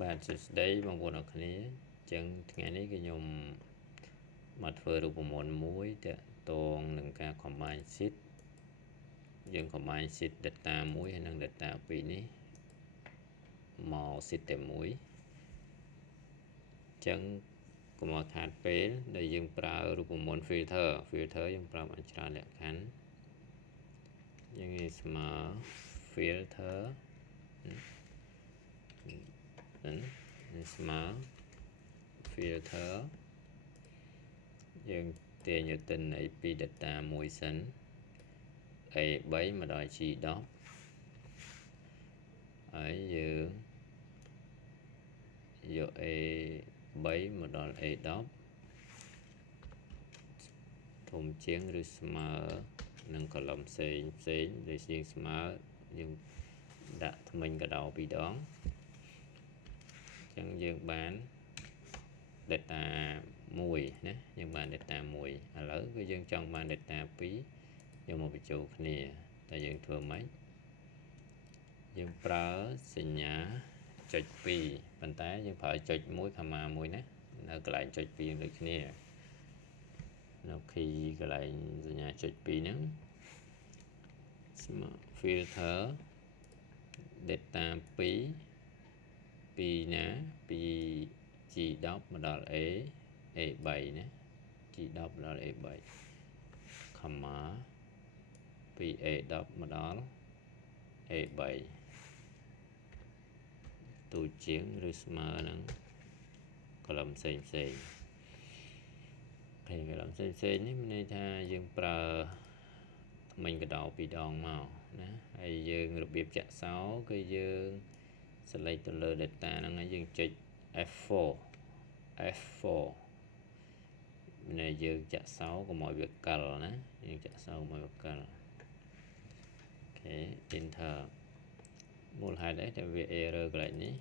បាទសួស្តីបងប្អូនអរគ្នាចឹងថ្ងៃនេះគឺខ្ញុំមកធ្វើរូបមន្តមួយតាក់ទងនឹងការ combine sheet យើង combine sheet data មួយហើយនិង data ពីរនេះមក sheet តែមួយចឹងកុំឲ្យខាតពេលដែលយើងប្រើរូបមន្ត filter យើងប្រើបានច្រើនលក្ខខណ្ឌយើងនិយាយស្មើ filter ស្មើ filter យើងទាញយកទិន្នន័យពី data មួយសិន A3 មកដល់ G10 ហើយយើងយក A3 មកដល់ A10 ធំជាងឬស្មើនឹងកលំផ្សេងដូចជាស្មើយើងដាក់ថ្មិញកដោ2ដងចឹងយើងបាន data 1ណាយើងបាន data 1ឥឡូវគឺយើងចង់បាន data 2យកមកបញ្ចូលគ្នាតែយើងធ្វើម៉េចយើងប្រើសញ្ញាចុច2ប៉ុន្តែយើងប្រើចុច1 comma 1ណានៅកន្លែងចុច2ដូចគ្នានៅ key កន្លែងសញ្ញាចុច2ហ្នឹង filter data 2ណាពី G10 មកដល់ A3 ណា G10 មកដល់ A3 comma ពី A10 មកដល់ A3 ទូជាងឬស្មើនឹងកលំផ្សេងហើយកលំផ្សេងនេះមានន័យថាយើងប្រើថ្មិញកដោ2ដងមកណាហើយយើងរបៀបចាក់សោគឺយើង select ទៅលើ data ហ្នឹងហើយយើងចុច F4 មានយើងចាក់សោកុំឲ្យវាកិលណាយើងចាក់សោកុំឲ្យវាកិលអូខេ enter មូលហេតុអីតែវា error កន្លែងនេះ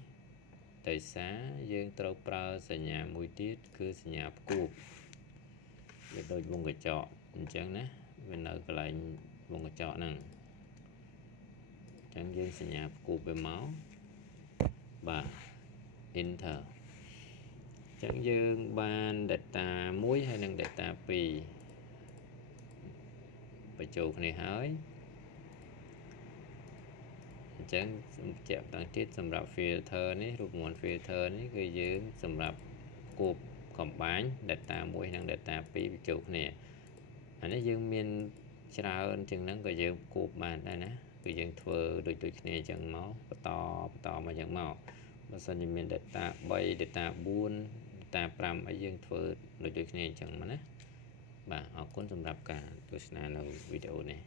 ដោយសារយើងត្រូវប្រើសញ្ញាមួយទៀតគឺសញ្ញាផ្គូបវាដូចវងកញ្ចក់អញ្ចឹងណាវានៅកន្លែងវងកញ្ចក់ហ្នឹងអញ្ចឹងយើងសញ្ញាផ្គូបវាមកបាទ enter អញ្ចឹងយើងបាន data 1ហើយនិង data 2បញ្ចូលគ្នាហើយអញ្ចឹងបញ្ជាក់បន្តទៀតសម្រាប់ filter នេះរូបមន្ត filter នេះគឺយើងសម្រាប់គូប combine data 1និង data 2បញ្ចូលគ្នាអានេះយើងមានច្រើនជាងហ្នឹងក៏យើងគូបបានដែរណាគឺយើងធ្វើដូចគ្នាអញ្ចឹងមកបន្តមកអញ្ចឹងមកបើសិនជាមាន data 3 data 4 data 5ឲ្យយើងធ្វើដូចគ្នាអញ្ចឹងមកណាបាទអរគុណសម្រាប់ការទស្សនានៅវីដេអូនេះ